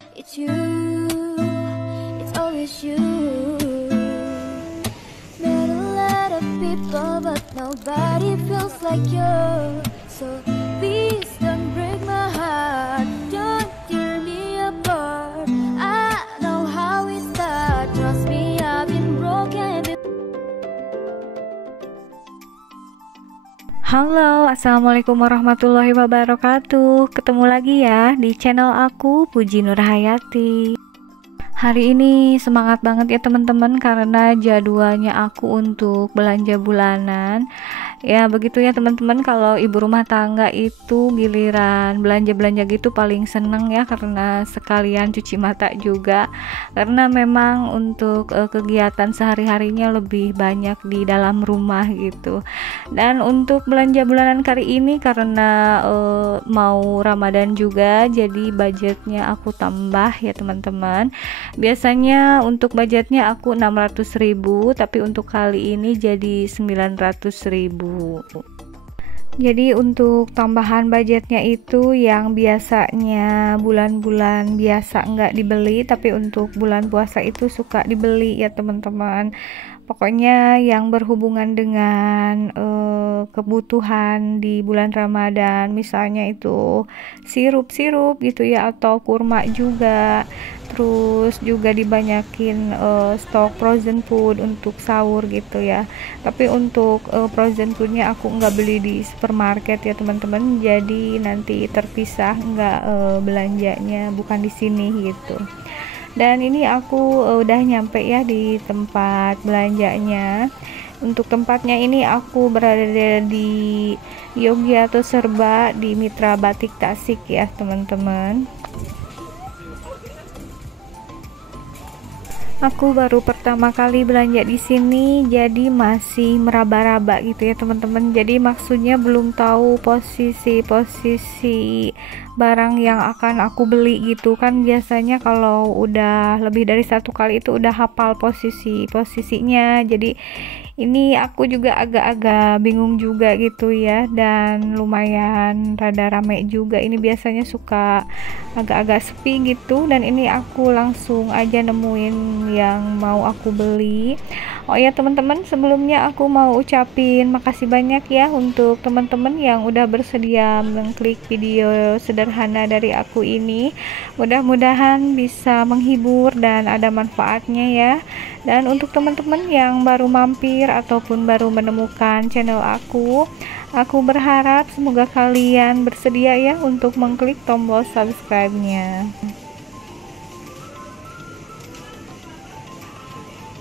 It's you, it's always you. Met a lot of people, but nobody feels like you. So please don't break my heart, don't tear me apart. I know how it starts, trust me, I've been broken. Halo, assalamualaikum warahmatullahi wabarakatuh. Ketemu lagi ya di channel aku, Puji Nurhayati. Hari ini semangat banget ya teman-teman, karena jadwalnya aku untuk belanja bulanan. Ya begitu ya teman-teman, kalau ibu rumah tangga itu giliran belanja-belanja gitu paling seneng ya, karena sekalian cuci mata juga, karena memang untuk kegiatan sehari-harinya lebih banyak di dalam rumah gitu. Dan untuk belanja bulanan kali ini karena mau Ramadan juga, jadi budgetnya aku tambah ya teman-teman. Biasanya untuk budgetnya aku 600.000, tapi untuk kali ini jadi 900.000. Jadi untuk tambahan budgetnya itu yang biasanya bulan-bulan biasa nggak dibeli, tapi untuk bulan puasa itu suka dibeli ya teman-teman. Pokoknya yang berhubungan dengan kebutuhan di bulan Ramadan, misalnya itu sirup-sirup gitu ya, atau kurma juga. Terus juga dibanyakin stok frozen food untuk sahur gitu ya. Tapi untuk frozen foodnya aku nggak beli di supermarket ya teman-teman, jadi nanti terpisah, nggak belanjanya bukan di sini gitu. Dan ini aku udah nyampe ya di tempat belanjanya. Untuk tempatnya ini aku berada di Yogyakarta atau Serba di Mitra Batik Tasik ya teman-teman. Aku baru pertama kali belanja di sini, jadi masih meraba-raba gitu ya teman-teman. Jadi maksudnya belum tahu posisi barang yang akan aku beli gitu kan. Biasanya kalau udah lebih dari satu kali itu udah hafal posisinya. Jadi ini aku juga agak-agak bingung juga gitu ya, dan lumayan rada rame juga. Ini biasanya suka agak-agak sepi gitu, dan ini aku langsung aja nemuin yang mau aku beli. Oh ya teman-teman, sebelumnya aku mau ucapin makasih banyak ya untuk teman-teman yang udah bersedia mengklik video sederhana dari aku ini. Mudah-mudahan bisa menghibur dan ada manfaatnya ya. Dan untuk teman-teman yang baru mampir ataupun baru menemukan channel aku berharap semoga kalian bersedia ya untuk mengklik tombol subscribe-nya.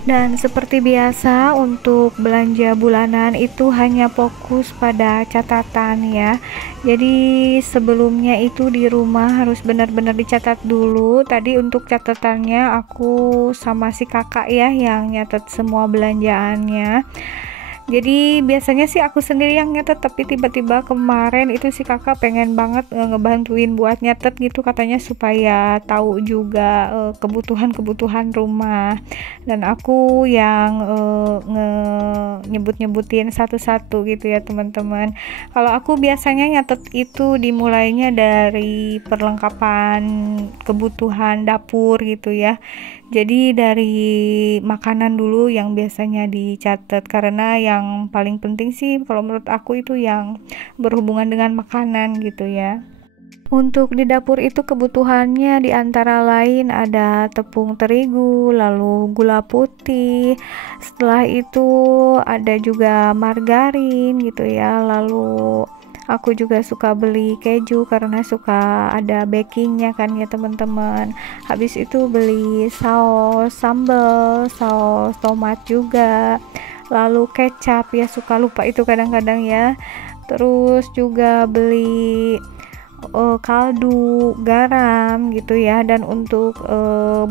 Dan seperti biasa untuk belanja bulanan itu hanya fokus pada catatan ya. Jadi sebelumnya itu di rumah harus benar-benar dicatat dulu. Tadi untuk catatannya aku sama si kakak ya yang nyatet semua belanjaannya. Jadi biasanya sih aku sendiri yang nyatet, tapi tiba-tiba kemarin itu si kakak pengen banget ngebantuin buat nyatet gitu, katanya supaya tahu juga kebutuhan-kebutuhan rumah. Dan aku yang nyebut-nyebutin satu-satu gitu ya teman-teman. Kalau aku biasanya nyatet itu dimulainya dari perlengkapan kebutuhan dapur gitu ya. Jadi dari makanan dulu yang biasanya dicatat, karena yang paling penting sih kalau menurut aku itu yang berhubungan dengan makanan gitu ya. Untuk di dapur itu kebutuhannya diantara lain ada tepung terigu, lalu gula putih, setelah itu ada juga margarin gitu ya, lalu aku juga suka beli keju karena suka ada bakingnya kan ya teman-teman. Habis itu beli saus sambal, saus tomat juga, lalu kecap ya, suka lupa itu kadang-kadang ya. Terus juga beli kaldu, garam gitu ya. Dan untuk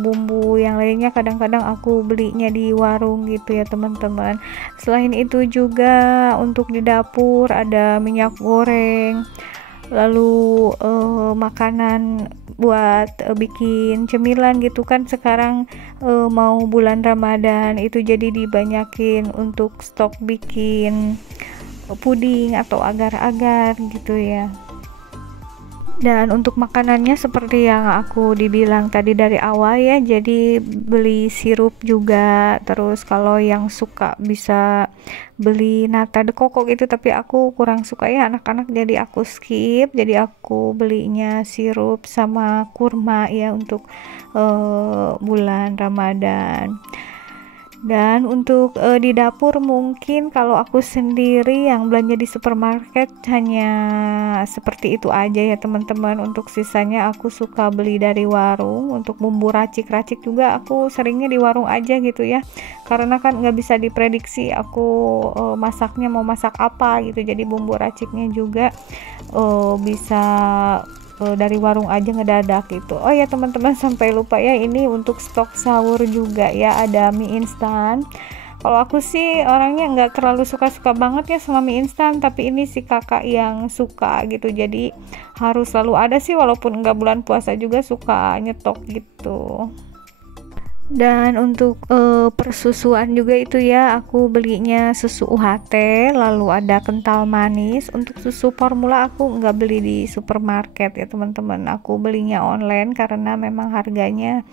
bumbu yang lainnya kadang-kadang aku belinya di warung gitu ya teman-teman. Selain itu juga untuk di dapur ada minyak goreng, lalu makanan buat bikin cemilan gitu kan. Sekarang mau bulan Ramadan itu jadi dibanyakin untuk stok bikin puding atau agar-agar gitu ya. Dan untuk makanannya seperti yang aku dibilang tadi dari awal ya, jadi beli sirup juga. Terus kalau yang suka bisa beli nata de coco gitu, tapi aku kurang suka ya anak-anak, jadi aku skip. Jadi aku belinya sirup sama kurma ya untuk bulan Ramadan. Dan untuk di dapur mungkin kalau aku sendiri yang belanja di supermarket hanya seperti itu aja ya teman-teman. Untuk sisanya aku suka beli dari warung. Untuk bumbu racik-racik juga aku seringnya di warung aja gitu ya, karena kan nggak bisa diprediksi aku masaknya mau masak apa gitu. Jadi bumbu raciknya juga bisa dari warung aja ngedadak gitu. Oh ya teman-teman, sampai lupa ya, ini untuk stok sahur juga ya, ada mie instan. Kalau aku sih orangnya nggak terlalu suka-suka banget ya sama mie instan, tapi ini si kakak yang suka gitu, jadi harus selalu ada sih, walaupun nggak bulan puasa juga suka nyetok gitu. Dan untuk persusuan juga itu ya, aku belinya susu UHT, lalu ada kental manis. Untuk susu formula aku nggak beli di supermarket ya teman-teman, aku belinya online karena memang harganya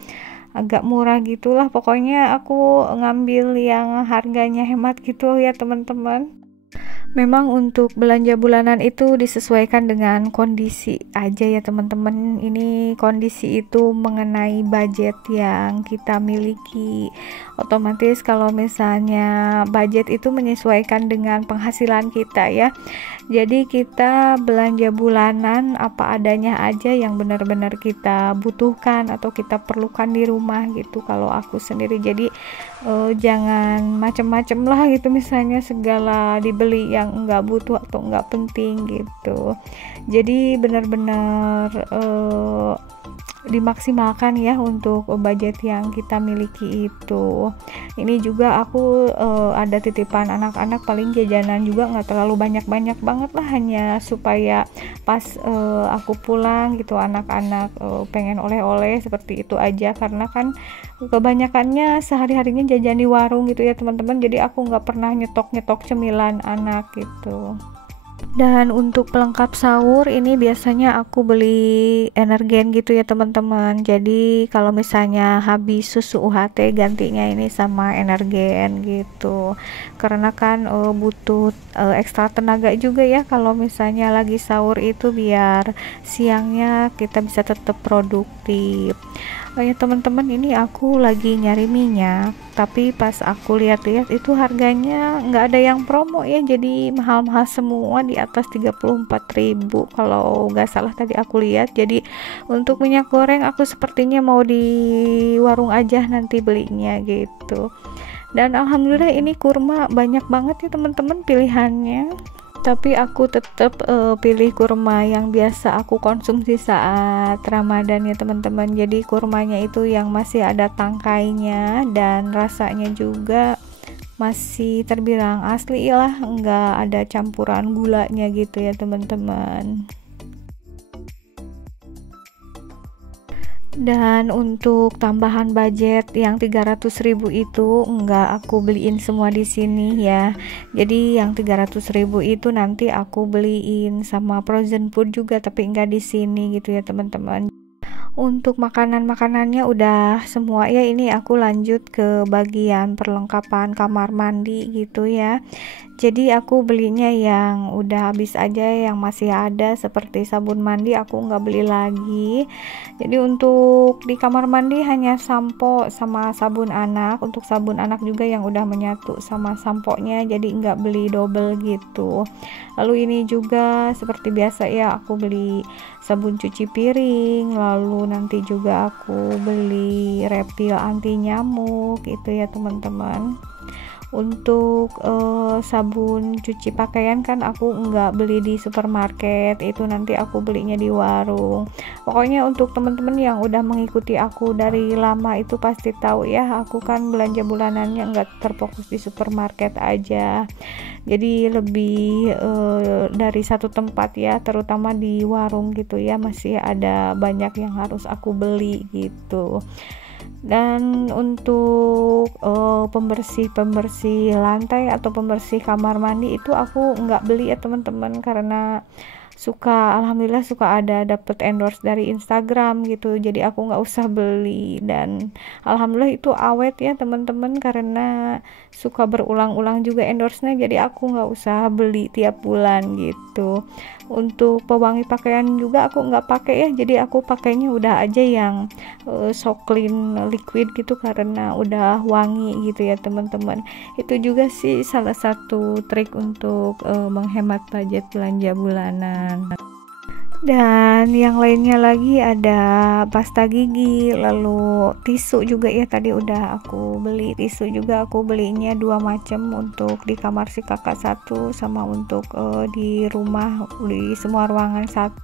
agak murah gitulah. Pokoknya aku ngambil yang harganya hemat gitu ya teman-teman. Memang untuk belanja bulanan itu disesuaikan dengan kondisi aja ya teman-teman. Ini kondisi itu mengenai budget yang kita miliki. Otomatis kalau misalnya budget itu menyesuaikan dengan penghasilan kita ya. Jadi kita belanja bulanan apa adanya aja yang benar-benar kita butuhkan atau kita perlukan di rumah gitu kalau aku sendiri. Jadi jangan macem-macem lah gitu, misalnya segala dibeli yang enggak butuh atau enggak penting gitu. Jadi benar-benar dimaksimalkan ya untuk budget yang kita miliki itu. Ini juga aku ada titipan anak-anak, paling jajanan juga nggak terlalu banyak-banyak banget lah, hanya supaya pas aku pulang gitu anak-anak pengen oleh-oleh, seperti itu aja. Karena kan kebanyakannya sehari-harinya jajan di warung gitu ya teman-teman, jadi aku nggak pernah nyetok-nyetok cemilan anak gitu. Dan untuk pelengkap sahur ini biasanya aku beli energen gitu ya teman-teman. Jadi kalau misalnya habis susu UHT gantinya ini sama energen gitu. Karena kan butuh ekstra tenaga juga ya kalau misalnya lagi sahur itu, biar siangnya kita bisa tetap produktif. Oh ya teman-teman, ini aku lagi nyari minyak, tapi pas aku lihat-lihat itu harganya nggak ada yang promo ya, jadi mahal-mahal semua, di atas 34.000 kalau nggak salah tadi aku lihat. Jadi untuk minyak goreng aku sepertinya mau di warung aja nanti belinya gitu. Dan alhamdulillah ini kurma banyak banget ya teman-teman pilihannya. Tapi aku tetap pilih kurma yang biasa aku konsumsi saat Ramadan ya teman-teman. Jadi kurmanya itu yang masih ada tangkainya dan rasanya juga masih terbilang asli lah, nggak ada campuran gulanya gitu ya teman-teman. Dan untuk tambahan budget yang 300.000 itu enggak aku beliin semua di sini ya. Jadi yang 300.000 itu nanti aku beliin sama frozen food juga, tapi enggak di sini gitu ya teman-teman. Untuk makanan-makanannya udah semua ya. Ini aku lanjut ke bagian perlengkapan kamar mandi gitu ya. Jadi aku belinya yang udah habis aja, yang masih ada seperti sabun mandi aku nggak beli lagi. Jadi untuk di kamar mandi hanya sampo sama sabun anak. Untuk sabun anak juga yang udah menyatu sama samponya, jadi nggak beli double gitu. Lalu ini juga seperti biasa ya, aku beli sabun cuci piring, lalu nanti juga aku beli reptil anti nyamuk gitu ya teman-teman. Untuk sabun cuci pakaian kan aku nggak beli di supermarket, itu nanti aku belinya di warung. Pokoknya untuk teman-teman yang udah mengikuti aku dari lama itu pasti tahu ya, aku kan belanja bulanannya nggak terfokus di supermarket aja, jadi lebih dari satu tempat ya, terutama di warung gitu ya, masih ada banyak yang harus aku beli gitu. Dan untuk pembersih lantai atau pembersih kamar mandi itu aku nggak beli ya teman-teman, karena alhamdulillah suka dapet endorse dari Instagram gitu, jadi aku nggak usah beli. Dan alhamdulillah itu awet ya teman-teman, karena suka berulang-ulang juga endorse-nya, jadi aku nggak usah beli tiap bulan gitu. Untuk pewangi pakaian juga aku nggak pakai ya, jadi aku pakainya udah aja yang so clean liquid gitu, karena udah wangi gitu ya teman-teman. Itu juga sih salah satu trik untuk menghemat budget belanja bulanan. Dan yang lainnya lagi ada pasta gigi, lalu tisu juga ya, tadi udah aku beli tisu juga. Aku belinya 2 macam, untuk di kamar si kakak 1 sama untuk di rumah di semua ruangan 1.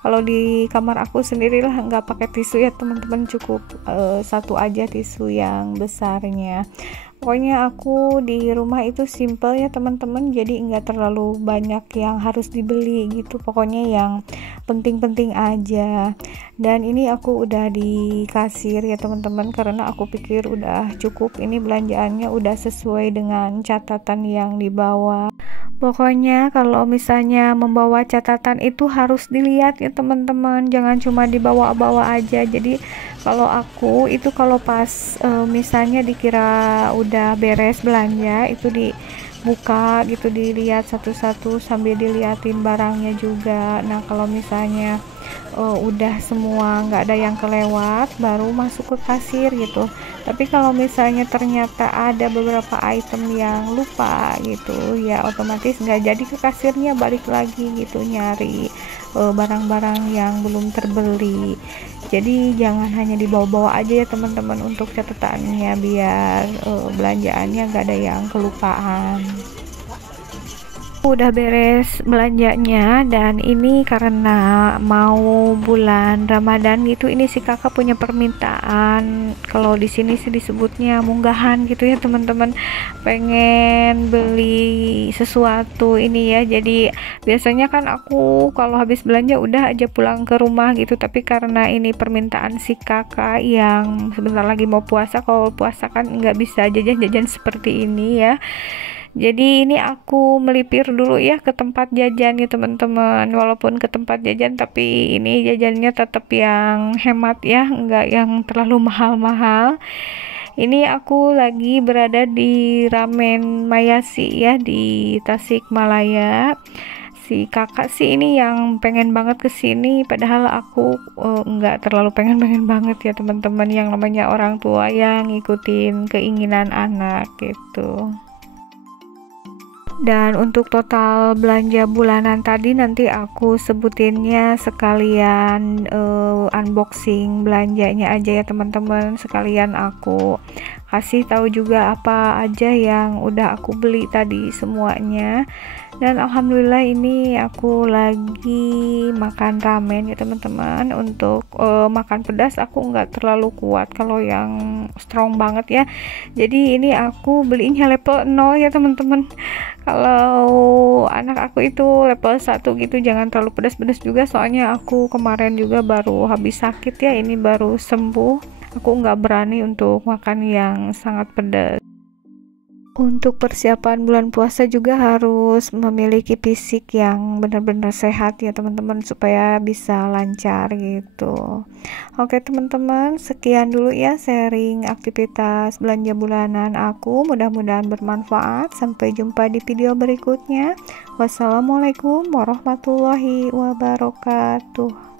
Kalau di kamar aku sendirilah nggak pakai tisu ya teman-teman, cukup 1 aja tisu yang besarnya. Pokoknya aku di rumah itu simple ya teman-teman, jadi nggak terlalu banyak yang harus dibeli gitu, pokoknya yang penting-penting aja. Dan ini aku udah di kasir ya teman-teman, karena aku pikir udah cukup, ini belanjaannya udah sesuai dengan catatan yang dibawa. Pokoknya kalau misalnya membawa catatan itu harus dilihat ya teman-teman, jangan cuma dibawa-bawa aja. Jadi kalau aku itu kalau pas misalnya dikira udah beres belanja, itu dibuka gitu, dilihat satu-satu sambil diliatin barangnya juga. Nah kalau misalnya udah semua nggak ada yang kelewat, baru masuk ke kasir gitu. Tapi kalau misalnya ternyata ada beberapa item yang lupa gitu ya, otomatis nggak jadi ke kasirnya, balik lagi gitu nyari barang-barang yang belum terbeli. Jadi jangan hanya dibawa-bawa aja ya teman-teman untuk catatannya, biar belanjaannya nggak ada yang kelupaan. Udah beres belanjanya, dan ini karena mau bulan Ramadan gitu, ini si kakak punya permintaan, kalau di sini sih disebutnya munggahan gitu ya teman-teman, pengen beli sesuatu ini ya. Jadi biasanya kan aku kalau habis belanja udah aja pulang ke rumah gitu, tapi karena ini permintaan si kakak yang sebentar lagi mau puasa, kalau puasa kan nggak bisa jajan-jajan seperti ini ya. Jadi ini aku melipir dulu ya ke tempat jajan ya teman-teman. Walaupun ke tempat jajan, tapi ini jajannya tetap yang hemat ya, enggak yang terlalu mahal-mahal. Ini aku lagi berada di Ramen Mayasi ya, di Tasikmalaya. Si kakak sih ini yang pengen banget kesini, padahal aku enggak terlalu pengen banget ya teman-teman, yang namanya orang tua yang ngikutin keinginan anak gitu. Dan untuk total belanja bulanan tadi nanti aku sebutinnya sekalian unboxing belanjanya aja ya teman-teman, sekalian aku kasih tahu juga apa aja yang udah aku beli tadi semuanya. Dan alhamdulillah ini aku lagi makan ramen ya teman-teman. Untuk makan pedas aku nggak terlalu kuat kalau yang strong banget ya, jadi ini aku belinya level 0 ya teman-teman. Kalau anak aku itu level 1 gitu, jangan terlalu pedas-pedas juga, soalnya aku kemarin juga baru habis sakit ya, ini baru sembuh, aku nggak berani untuk makan yang sangat pedas. Untuk persiapan bulan puasa juga harus memiliki fisik yang benar-benar sehat ya teman-teman, supaya bisa lancar gitu. Oke teman-teman, sekian dulu ya sharing aktivitas belanja bulanan aku, mudah-mudahan bermanfaat. Sampai jumpa di video berikutnya. Wassalamualaikum warahmatullahi wabarakatuh.